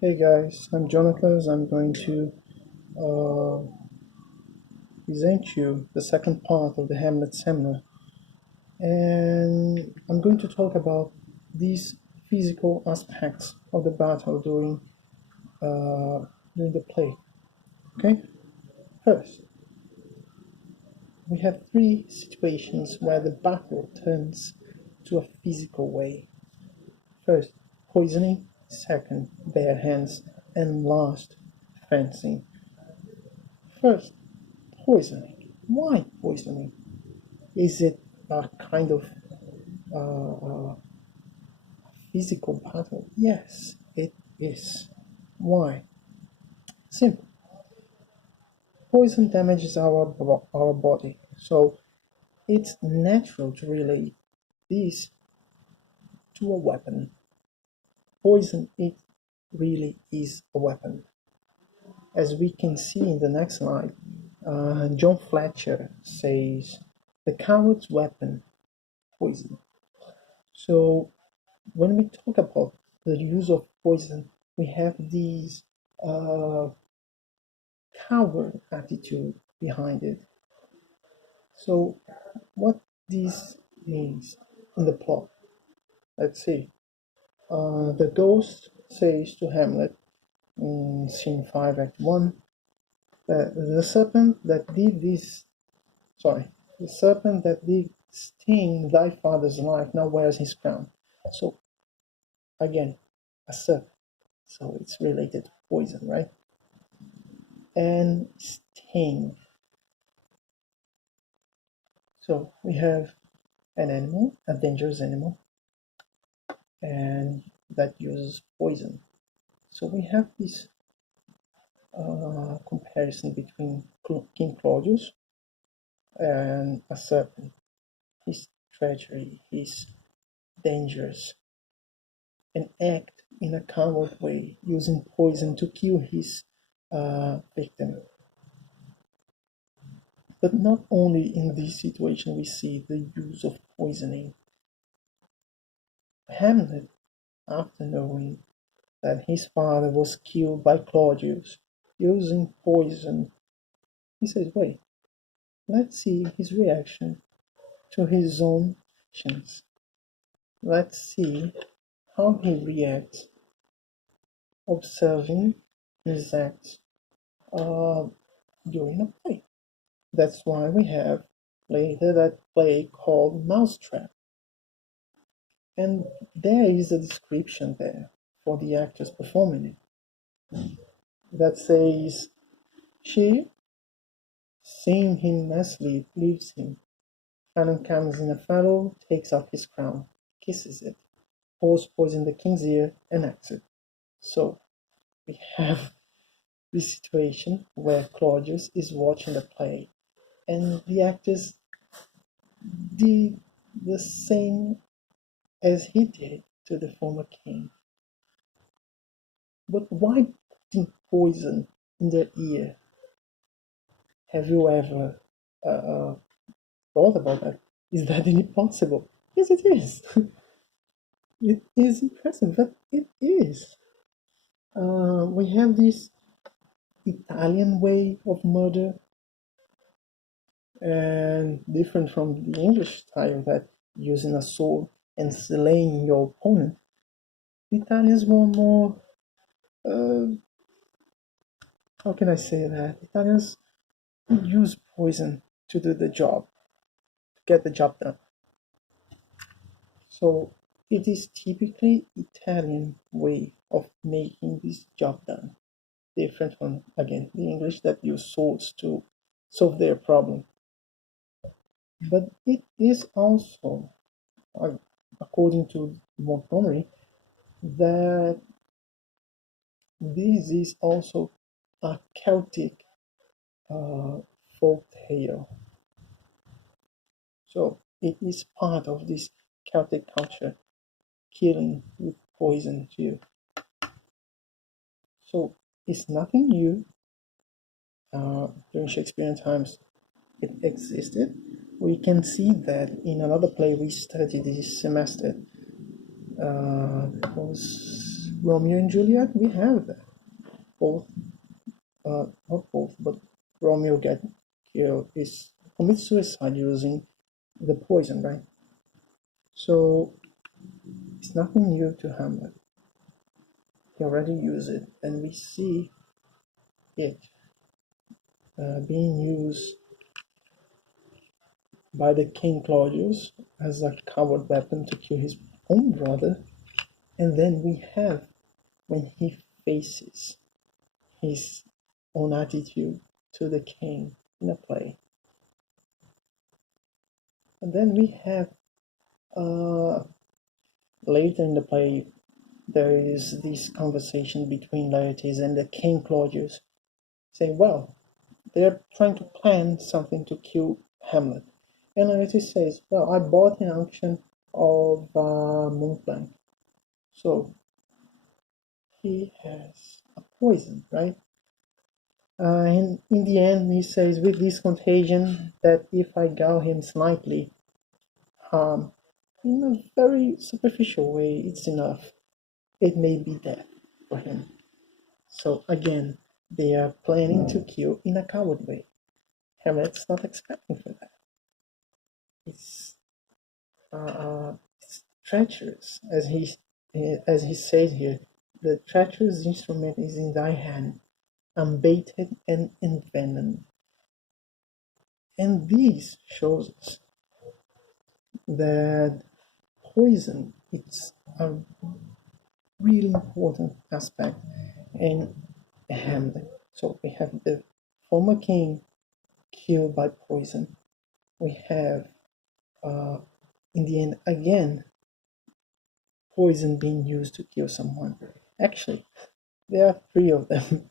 Hey guys, I'm Jonathan. I'm going to uh, present you the second part of the Hamlet seminar, and I'm going to talk about these physical aspects of the battle during the play. Okay, first we have three situations where the battle turns to a physical way. First, poisoning. Second, bare hands, and last, fencing. First, poisoning. Why poisoning? Is it a kind of physical battle? Yes, it is. Why? Simple. Poison damages our body, so it's natural to relate this to a weapon. Poison, it really is a weapon. As we can see in the next slide, John Fletcher says, the coward's weapon, poison. So when we talk about the use of poison, we have these uh, coward attitude behind it. So what this means in the plot? Let's see. The ghost says to Hamlet in scene 5, act 1, that the serpent that did this, sorry, the serpent that did sting thy father's life now wears his crown. So again, a serpent. So it's related to poison, right? And sting. So we have an animal, a dangerous animal, and that uses poison. So we have this comparison between King Claudius and a serpent. His treachery, his dangers, and act in a coward way, using poison to kill his victim. But not only in this situation we see the use of poisoning. Hamlet, after knowing that his father was killed by Claudius using poison, he says, wait, let's see his reaction to his own actions. Let's see how he reacts observing his acts uh, during a play. That's why we have later that play called Mousetrap. And there is a description there for the actors performing it that says, she, seeing him asleep, leaves him. Phantom comes in a fellow, takes off his crown, kisses it, pours poison in the king's ear, and acts it. So we have this situation where Claudius is watching the play, and the actors did the same as he did to the former king. But why putting poison in their ear? Have you ever thought about that? Is that any possible? Yes, it is. It is impressive, but it is. We have this Italian way of murder, and different from the English style that using a sword and slaying your opponent. The Italians were more, uh, how can I say that? Italians use poison to do the job, to get the job done. So it is typically Italian way of making this job done, different from again the English that use swords to solve their problem. But it is also, uh, according to Montgomery, that this is also a Celtic uh, folk tale. So it is part of this Celtic culture, killing with poison too. So it's nothing new. During Shakespearean times, it existed. We can see that in another play we studied this semester. It was Romeo and Juliet, we have that. Both, not both, but Romeo get killed, is commits suicide using the poison, right? So it's nothing new to Hamlet. He already used it, and we see it being used by the King Claudius as a coward weapon to kill his own brother. And then we have when he faces his own attitude to the king in a play. And then we have later in the play, there is this conversation between Laertes and the King Claudius, saying, well, they're trying to plan something to kill Hamlet. And Laertes says, well, I bought an auction of Montblanc. So he has a poison, right? And in the end, he says, with this contagion, that if I gull him slightly, in a very superficial way, it's enough. It may be death for him. So again, they are planning to kill in a coward way. Hamlet's not expecting for that. It's treacherous, as he says here. The treacherous instrument is in thy hand, unbaited and envenomed. And this shows us that poison it's a really important aspect in Hamlet. So we have the former king killed by poison. We have, in the end, again, poison being used to kill someone. Actually, there are three of them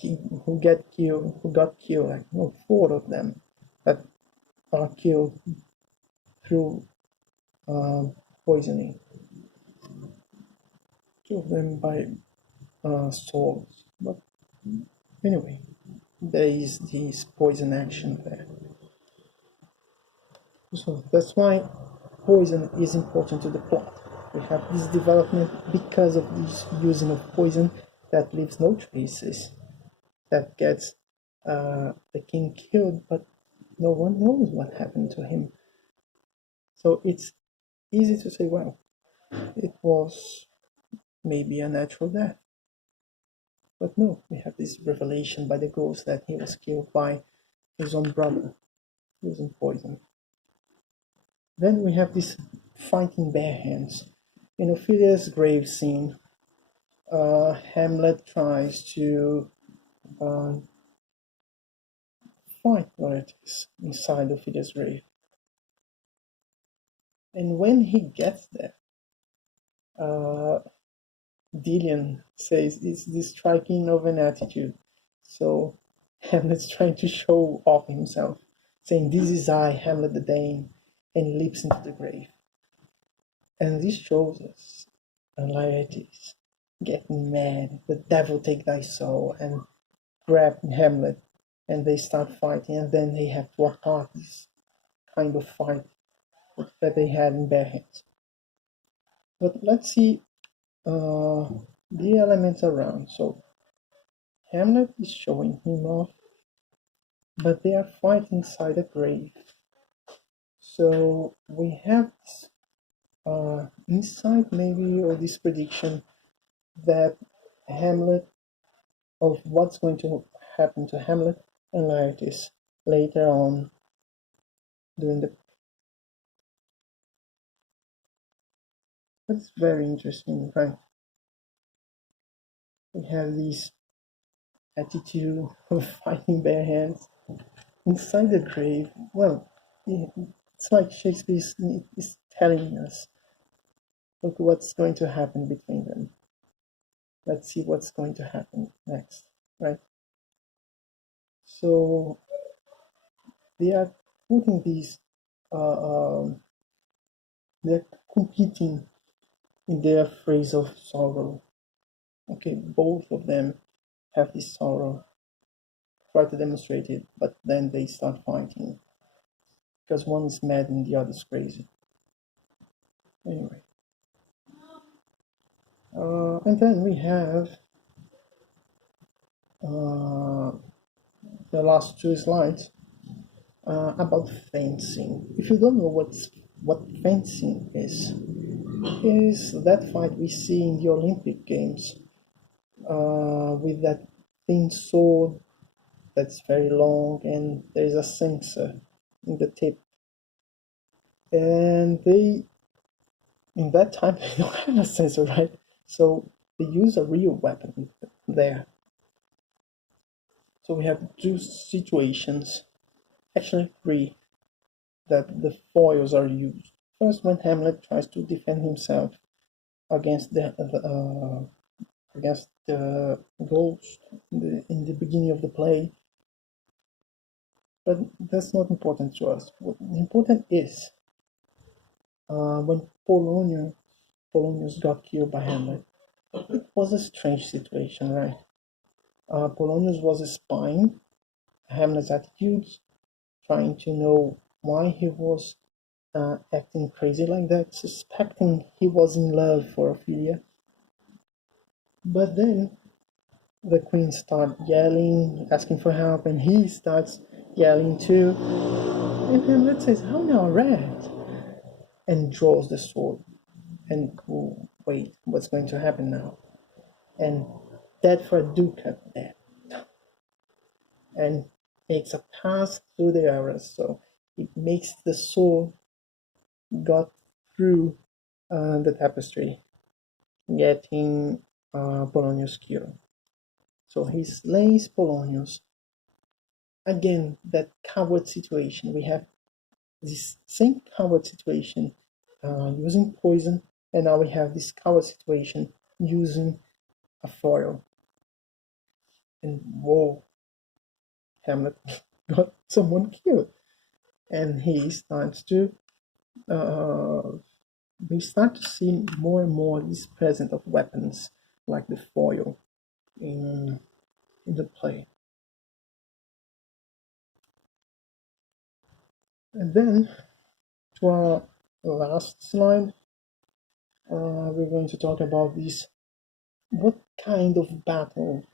who got killed. Like, no, four of them that are killed through poisoning. Two of them by swords. But anyway, there is this poison action there. So that's why poison is important to the plot. We have this development because of this using of poison that leaves no traces, that gets the king killed, but no one knows what happened to him. So it's easy to say, well, it was maybe a natural death. But no, we have this revelation by the ghost that he was killed by his own brother using poison. Then we have this fighting bare hands. In Ophelia's grave scene, Hamlet tries to fight Laertes inside Ophelia's grave. And when he gets there, Delian says it's the striking of an attitude. So Hamlet's trying to show off himself, saying, this is I, Hamlet the Dane, and he leaps into the grave. And this shows us Laertes getting mad, the devil take thy soul, and grab Hamlet, and they start fighting, and then they have to apart this kind of fight that they had in bare hands. But let's see the elements around. So Hamlet is showing him off, but they are fighting inside a grave. So we have this insight maybe, or this prediction that Hamlet, of what's going to happen to Hamlet and Laertes later on during the. That's very interesting, right? We have this attitude of fighting bare hands inside the grave. Well, it's like Shakespeare is telling us, look what's going to happen between them. Let's see what's going to happen next, right? So they are putting these, they're competing in their phrase of sorrow. Okay, both of them have this sorrow, try to demonstrate it, but then they start fighting because one is mad and the other is crazy. Anyway, And then we have uh, the last two slides about fencing. If you don't know what fencing is that fight we see in the Olympic Games with that thin sword that's very long and there's a sensor in the tip. And they, in that time, they don't have a sensor, right? So they use a real weapon there. So we have two situations, actually three, that the foils are used. First, when Hamlet tries to defend himself against the ghost in the beginning of the play, but that's not important to us. What important is when Polonius got killed by Hamlet. It was a strange situation, right? Polonius was spying Hamlet's attitudes, trying to know why he was acting crazy like that, suspecting he was in love for Ophelia. But then the queen starts yelling, asking for help, and he starts yelling too. And Hamlet says, "How now, rat?" and draws the sword. And oh, wait, what's going to happen now? And dead for a ducat, dead. And makes a pass through the arrows. So it makes the sword got through the tapestry, getting Polonius killed. So he slays Polonius. Again, that coward situation. We have this same coward situation using poison, and now we have this coward situation using a foil. And whoa, Hamlet got someone killed. And he starts to we start to see more and more this presence of weapons like the foil in the play. And then to our last slide, we're going to talk about this. What kind of battle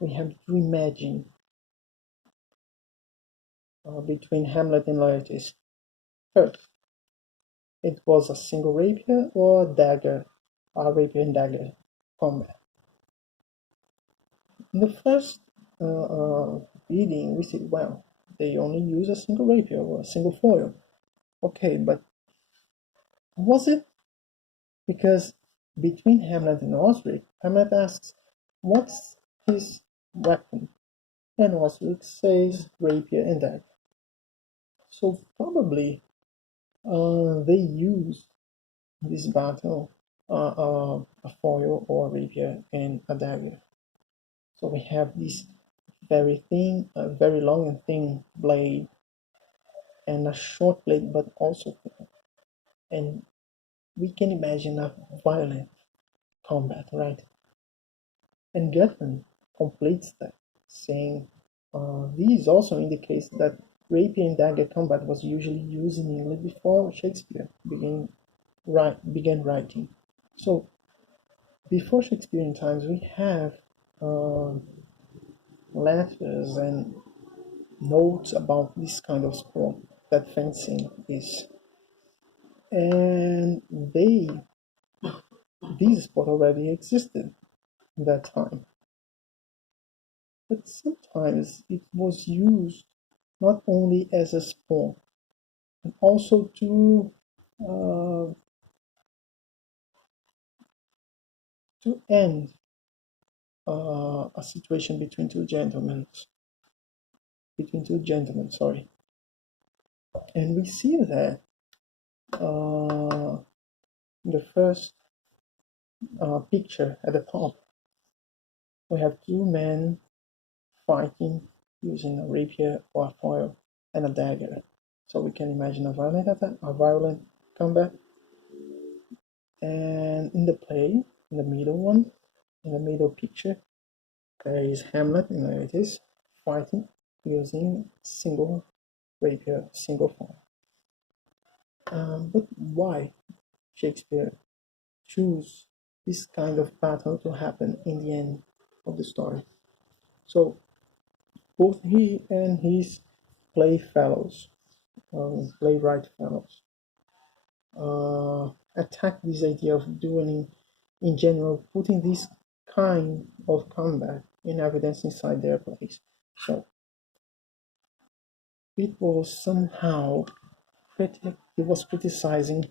we have to imagine between Hamlet and Laertes? First, it was a single rapier or a rapier and dagger combat. In the first reading, we see, well, they only use a single rapier or a single foil. Okay, but was it? Because between Hamlet and Osric, Hamlet asks, "What's his weapon?" And Osric says, "Rapier and dagger." So probably they used this battle a foil or a rapier and a dagger. So we have this very thin, very long and thin blade, and a short blade, but also thin. And we can imagine a violent combat, right? And Gutman completes that, saying these also indicates that rapier and dagger combat was usually used in England before Shakespeare began writing. So before Shakespearean times, we have uh, letters and notes about this kind of sport that fencing is, and this sport already existed at that time. But sometimes it was used not only as a sport, but also uh, to end a situation between two gentlemen. Sorry, and we see that the first picture at the top, we have two men fighting using a rapier or a foil and a dagger. So we can imagine a violent attack, a violent combat. And in the play, in the middle picture, there is Hamlet, and there it is, fighting using single rapier, single foil. But why Shakespeare choose this kind of battle to happen in the end of the story. So both he and his playwright fellows, attack this idea of dueling in general, putting this kind of combat in evidence inside their plays. So it was somehow it was criticizing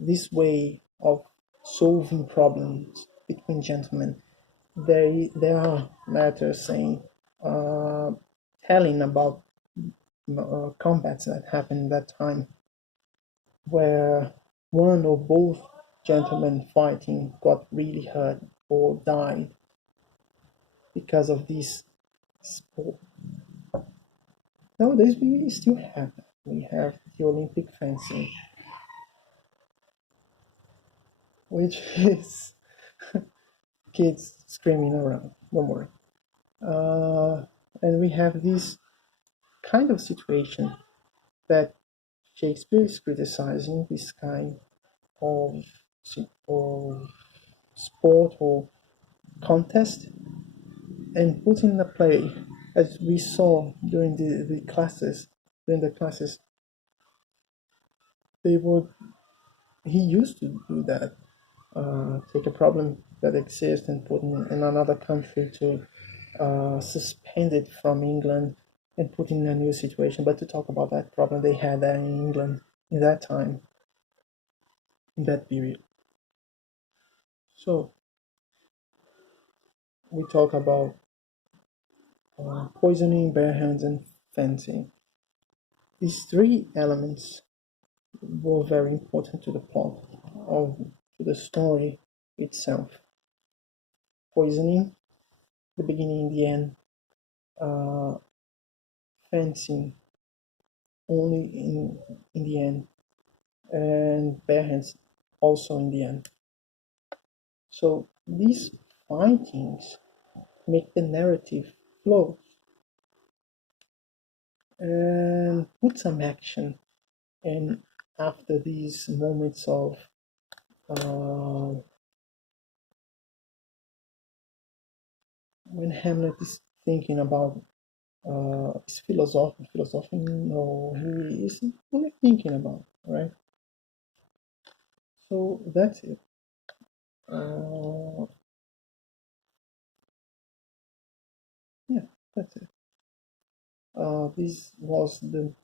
this way of solving problems between gentlemen. There are letters saying, telling about combats that happened that time, where one or both gentlemen fighting got really hurt or died because of this sport. Nowadays, we still have that. We have the Olympic fencing, which is kids screaming around. Don't worry. And we have this kind of situation that Shakespeare is criticizing this kind of, of sport or contest and put in the play, as we saw during the classes. During the classes, they would he used to do that. Take a problem that exists and put in another country to suspend it from England and put in a new situation, but to talk about that problem they had there in England in that time, in that period. So we talk about poisoning, bare hands, and fencing. These three elements were very important to the plot of to the story itself. Poisoning, the beginning, the end, uh, fencing, only in the end, and bare hands also in the end. So these findings make the narrative flow and put some action. And after these moments of when Hamlet is thinking about his philosophy, no, he is only thinking about, right? So that's it. Yeah, that's it. This was the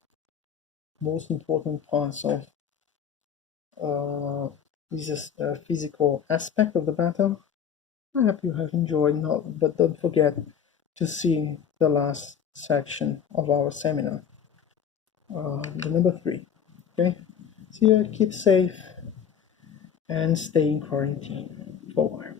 most important parts of this physical aspect of the battle. I hope you have enjoyed, but don't forget to see the last section of our seminar, the number 3. Okay? See you, keep safe, and stay in quarantine for a while.